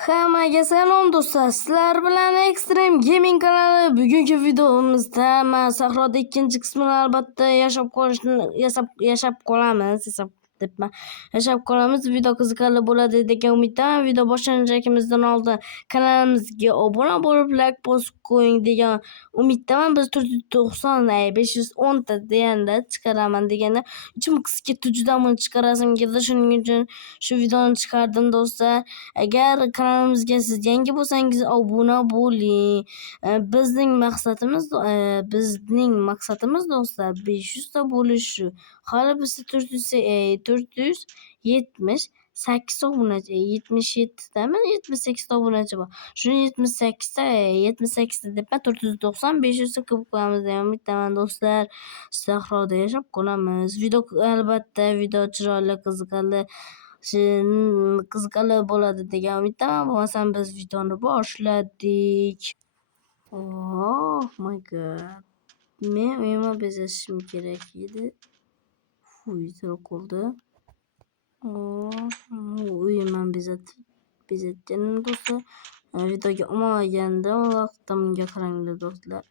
Hammaga salom do'stlar. Sizlar bilan Extreme Gaming kanali. Bugungi videomizda men sahroda ikkinchi qismini albatta yashab qolamiz. Video qiziqarli bo'ladi degan umiddaman. Video boshlanishimizdan oldin kanalimizga obuna bo'lib, like bosib qo'ying degan umiddaman. Biz 490 510 ta deganda chiqaraman deganda uchun qisqa juda chiqarasam keldi. Shuning uchun shu videoni chiqardim do'stlar. Agar kanalimizga siz yangi bo'lsangiz obuna bo'ling. Bizning maqsadimiz do'stlar 500 ta bo'lish shu. Hali bizda 478 obunachi, 77 tami, 78 ta obunachi bor. Shuni 78 ta deb 490 500 ta qilib qo'yamiz degan umiddaman do'stlar. Sahroda yashab qolamiz. Albatta video chiroyli, qiziqarli bo'ladi degan umiddaman. Bo'lmasam biz videoni boshladik. Oh my god. Men uyimni bezatishim kerak edi. Yitirib qoldi. Uyimni bezatganim do'stlar. Videoga olmaganda vaqtimga qaranglar do'stlar.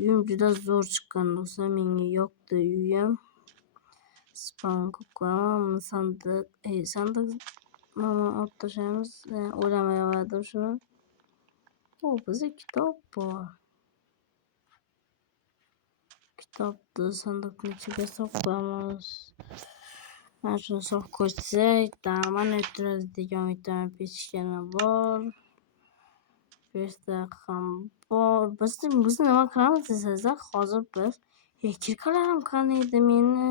Uyim juda zo'r chiqqan do'stlar. Menga yoqdi uyim. Spam qo'yaman, sandiq mana olib tashlaymiz. O'ylamadim shuni. Bizda kitob bor. Kitobni sandiqning ichiga solib qo'yamiz. Mana shuni solib qo'ysak, mana turadi degan umiddaman. Pechkana bor. Pechka ham bor. Biz nima qilamiz desangizlar, hozir biz kirkalarim qani edi meni?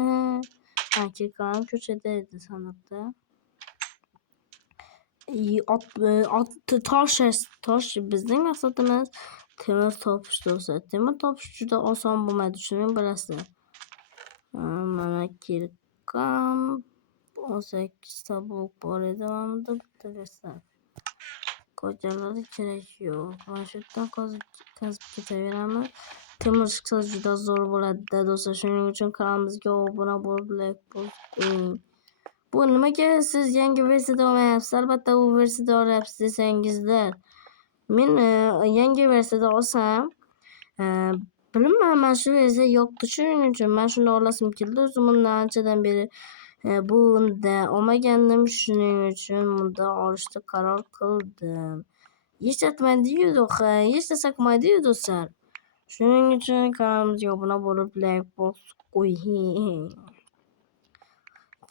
Kirkalarim ko'chada edi sandiqda. Tosh bizning maqsadimiz temir topish do'stlar. Temir topish juda oson bo'lmaydi, shuni bilasizlar. Mana kirkam 18 ta blok bor edi, mana bitta do'stlar. Ko'chalarda kerak yo'q. Mana shu yerdan qazib ketaveramiz. Temir chiqsa juda zo'r bo'ladi do'stlar. Shuning uchun kanalimizga obuna bo'lib, like bosib qo'ying. Bu nimaga siz yangi versiyada olmayapsiz? Albatta u versiyada olyapsiz desangizlar. Men yangi versiyada olsam, bilmayman, shu versiya yo'qdi. Shuning uchun men shuni olasim keldi. O'zim bundan anchadan beri bunda olmagandim. Shuning uchun bunda olishga qaror qildim. Eshitmaydi-yu do'stlar. Shuning uchun kanalimizga obuna bo'lib, like bosib qo'ying.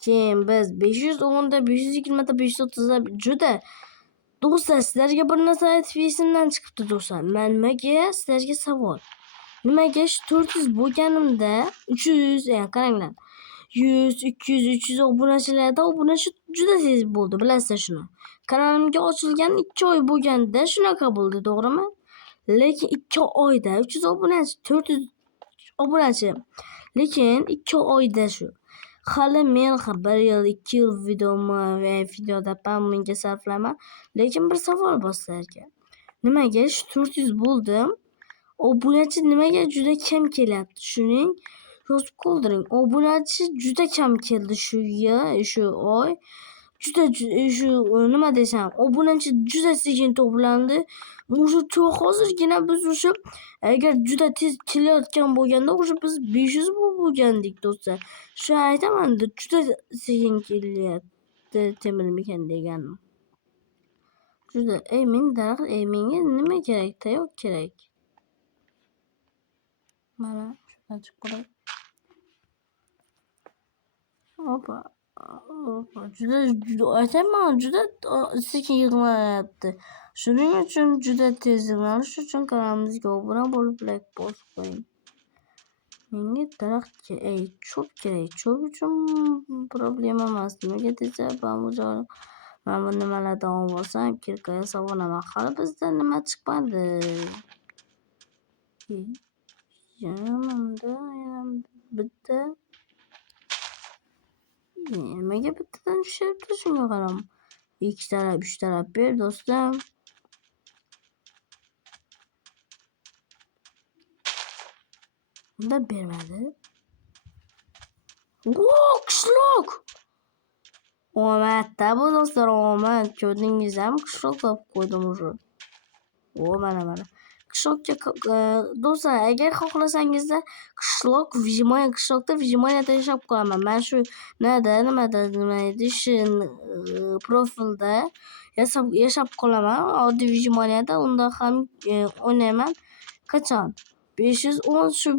Keyin biz 510 ta, 520 ta, 530 ta juda do'stlar, sizlarga bir narsa aytib esimdan chiqibdi do'stlar. Nimaga sizlarga savol. Nimaga 400 bo'lganimda 300, qaranglar. 100, 200, 300 obunachilarda obunachi juda tez bo'ldi, bilasizlar shuni. Kanalimga ochilgan 2 oy bo'lganda shunaqa bo'ldi, to'g'rimi? Lekin 2 oyda 300 obunachi, 400 obunachi. Lekin 2 oyda shu. Hali men 1 yil, 2 yil videoda menga sarflayman. Lekin bir savol bor sizlarga. Nimaga 400 bo'ldim? Obunachi nimaga juda kam kelyapti? Shuning yozib qoldiring. Obunachi juda kam keldi shu oy. Shu nima desam, obunachi juda sekin to'plandi. Hozirgina biz o'sha agar juda tez kelayotgan bo'lganda o'sha biz 500 bo'lgandik do'stlar. Shu aytaman, juda sekin kelyapti temir mekan deganim. Juda menga nima kerak? Tayoq kerak. Mana shundan chiqib qoladi. Juda sekin yig'lanayapti. Shuning uchun juda tez yig'lanish uchun kanalimizga obuna bo'lib, like bosib qo'ying. Menga daraxt kerak, cho'p kerak. Cho'p uchun problema emas. Nimaga desa, men bu nimalardan olsam, kirkaga sovunaman. Hali bizda nima chiqmadi. Yana bitta. Nimaga bittadan tushyapti, shunga qaram. 2 taraf, 3 taraf ber do'stim. Bunda bermadi. Qishloq. Omadda bu do'stlar, omad. Ko'rdingiz ham, qishloq topib qo'ydim уже. Mana. Qishloqqa do'stlar, agar xohlasangizda qishloqda vijmoniyada yashab qolaman. Men shu nima edi, profilda yashab qolaman. Oddiy vijmoniyada unda ham o'ynayman. Qachon? 510 shu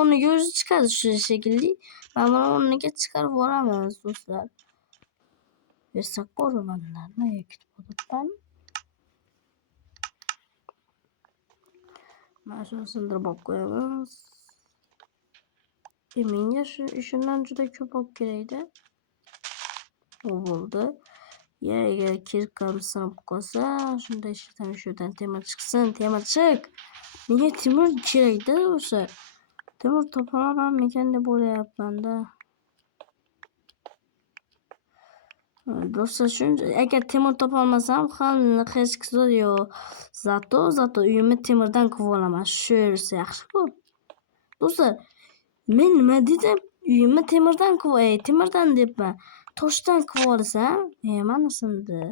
o'rniga o'zi chiqadi shu shekilli. Men buni o'rniga chiqarib yuboramiz do'stlar. Bersak ko'ramanlar. Nega kutib o'tiribman? Mana shuni sindirib olib qo'yamiz. Menga shundan juda ko'p olib kerakda. U bo'ldi. Agar kirkam sinib qolsa, shunda ishlataman, shudan temir chiqsin. Temir chiq. Menga temir kerakda o'sha. Temir topolamanmikan deb o'ylayapman-da. Do'stlar, agar temir topolmasam ham hech qisi yo'q. Zato uyimni temirdan qilib olaman. Shu yersa yaxshi-ku. Do'stlar, men nima dedim? Uyimni temirdan debman. Toshdan qilib olsam, mana sindi.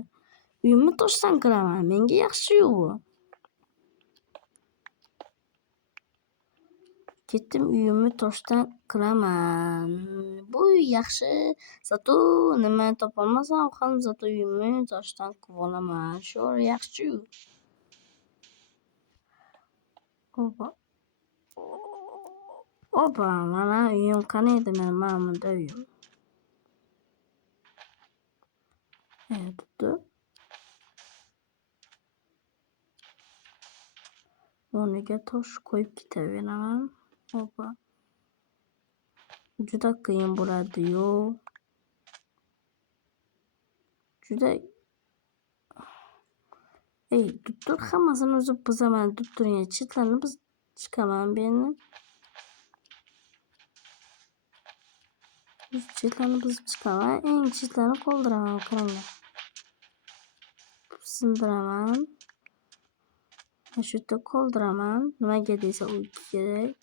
Uyimni toshdan qilaman. Menga yaxshi-yu bu. Ketdim, uyimni toshdan qilaman. Bu yaxshi. Zato nima topolmasam ham zato uyimni toshdan qilib olaman. Shu yaxshi-yu. Opa, mana uyim qani edi, mana bunda uyim. Tutdi. O'rniga tosh qo'yib ketaveraman. Opa. Juda qiyin bo'ladi-yu. Juda tuttur hammasini o'zi buzaman. Tutturing, chetlarni biz chiqaman beni. Chetlarni buzib chiqaman. Eng chetlarni qoldiraman, qaranglar. Sindiraman. Shu yerda qoldiraman. Nimaga desa u kerak.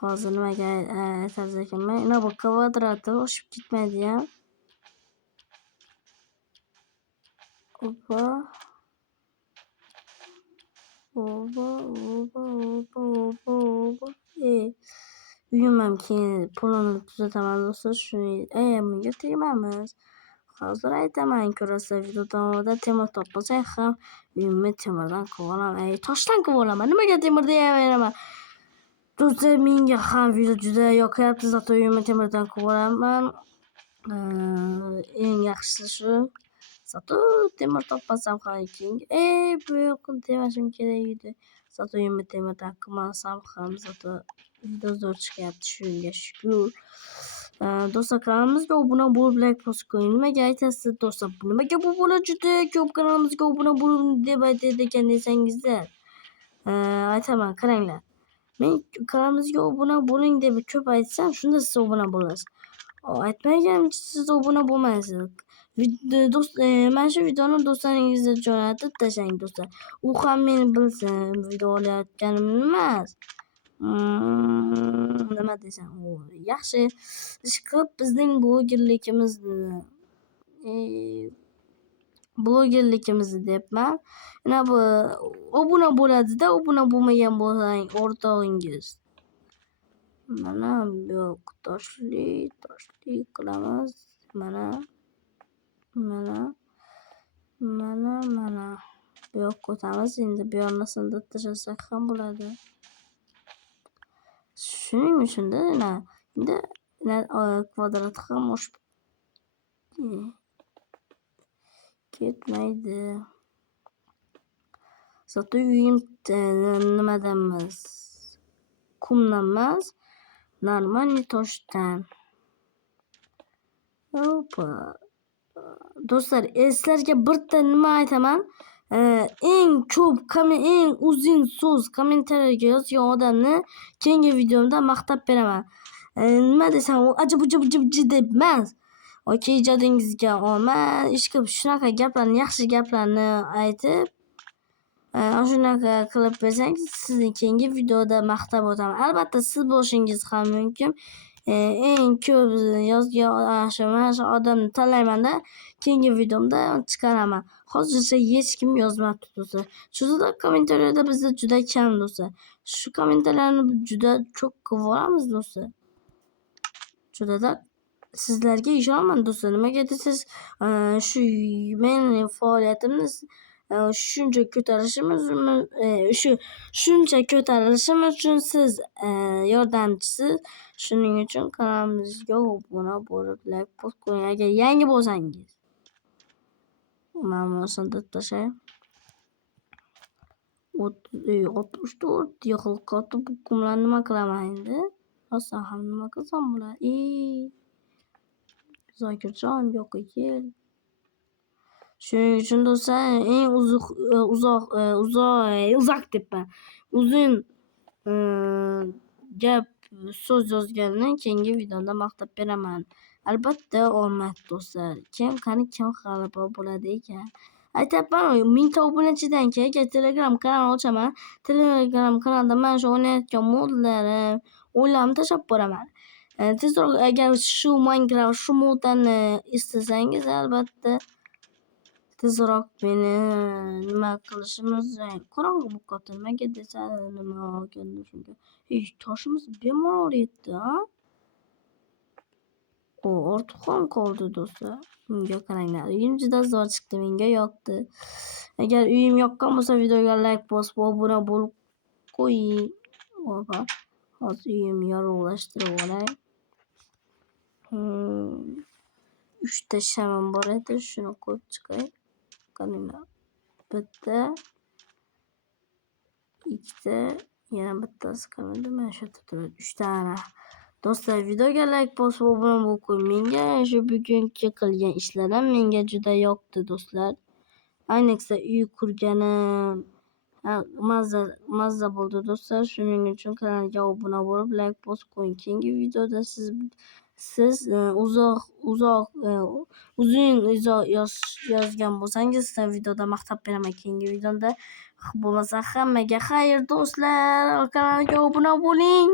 Hozir nimaga aytasiz ekanman? Mana bu kvadrati oshib ketmaydi ham. Opa. Uyim ham keyin pulini tuzataman do'stlar. Shuni bunga tegmaymiz. Hozir aytaman, ko'rasiz video davomida temir topmasang ham uyimni temirdan qilib olaman. Toshdan qilib olaman. Nimaga temir deyaveraman? Do'stlar, menga ham video juda yoqyapti. Zato uyimni temirdan qilib olaman. Eng yaxshisi shu. Zato temir topmasam ham keyin bu yoqni temashim kerak edi. Zato uyimni temirdan qilmasam ham zato video zo'r chiqyapti, shunga shukur. Do'stlar, kanalimizga obuna bo'lib, like bosib qo'ying. Nimaga aytasiz do'stlar? Nimaga bu bola juda ko'p kanalimizga obuna bo'ling deb aytadi ekan desangizda, aytaman, qaranglar. Men kanalimizga obuna bo'ling deb ko'p aytsam, shunda siz obuna bo'lasiz. Aytmaganimcha siz obuna bo'lmaysiz. Mana shu videoni do'stlaringizga jo'natib tashlang do'stlar. U ham meni bilsin, video olayotganimni emas. Nima desam, yaxshi ish qilib bizning blogerligimizni debman. Mana bu obuna bo'ladi-da, obuna bo'lmagan bo'lsang o'rtog'ingiz. Mana bu yoq toshli qilamiz. Mana. Bu yoqqa o'tamiz. Endi bu yoqni sindirib tashlasak ham bo'ladi. Shuning uchun-da endi kvadrat ham oshib ketmaydi. Zato uyim nimadan emas, qumdan emas, normal toshdan. Opa. Do'stlar, sizlarga bitta nima aytaman? Eng uzun so'z kommentariyaga yozgan odamni keyingi videomda maqtab beraman. Nima desam, u ajib deb emas. Okey, ijodingizga omad, ish qilib shunaqa gaplarni, yaxshi gaplarni aytib, shunaqa qilib bersangiz, sizni keyingi videoda maqtab o'taman. Albatta, siz bo'lishingiz ham mumkin. eng ko'p yozgan yaxshi odamni tanlaymanda keyingi videomda chiqaraman. Hozircha hech kim yozmabdi do'stlar. Juda kommentariyada bizda juda kam do'stlar. Shu kommentariylarni juda ko'p qilib do'stlar. Judada sizlarga ishonaman do'stlar. Nimaga desangiz, shu mening faoliyatimni shuncha ko'tarilishim uchun siz yordamchisiz. Shuning uchun kanalimizga obuna bo'lib, like post qo'ying agar yangi bo'lsangiz. Mana shunda tashay. 64 yil qotib hukmlar nima qilaman endi? Rosa ham nima qilsam bo'ladi? Zokirjon yo'q kel. Shuning uchun do'stlar eng uzoq debman. Uzun gap so'z yozganni keyingi videoda maqtab beraman. Albatta omad do'stlar. Kim g'alaba bo'ladi ekan? Aytayapman, 1000 ta obunachidan keyin Telegram kanal ochaman. Telegram kanalda mana shu o'ynayotgan modlarim, o'yinlarni tashlab boraman. Tezroq agar shu Minecraft shu modani istasangiz albatta tezroq meni nima qilishimiz qorong'i bo'lib qoldi. Nimaga desa nima olganda shunga. Toshimiz bemalol yetdi, ha? Ortiq ham qoldi do'stlar. Menga qaranglar. Uyim juda zo'r chiqdi, menga yoqdi. Agar uyim yoqqan bo'lsa, videoga like bosib, obuna bo'lib qo'ying. Hozir uyimni yorug'lashtirib olay. 3 ta shamim bor edi, shuni qo'yib chiqay. Qaranglar. Bitta, ikkita, yana bittasi qoldi. Mana shu yerda turadi. 3 ta ana. Do'stlar, videoga like bosib obuna bo'lib qo'ying. Menga shu bugungi qilgan ishlarim menga juda yoqdi do'stlar. Ayniqsa uy qurganim mazza bo'ldi do'stlar. Shuning uchun kanalga obuna bo'lib like bosib qo'ying. Keyingi videoda siz uzun izoh yozgan bo'lsangiz, sizdan videoda maqtab beraman keyingi videoda. Bo'lmasa hammaga xayr do'stlar. Kanalga obuna bo'ling.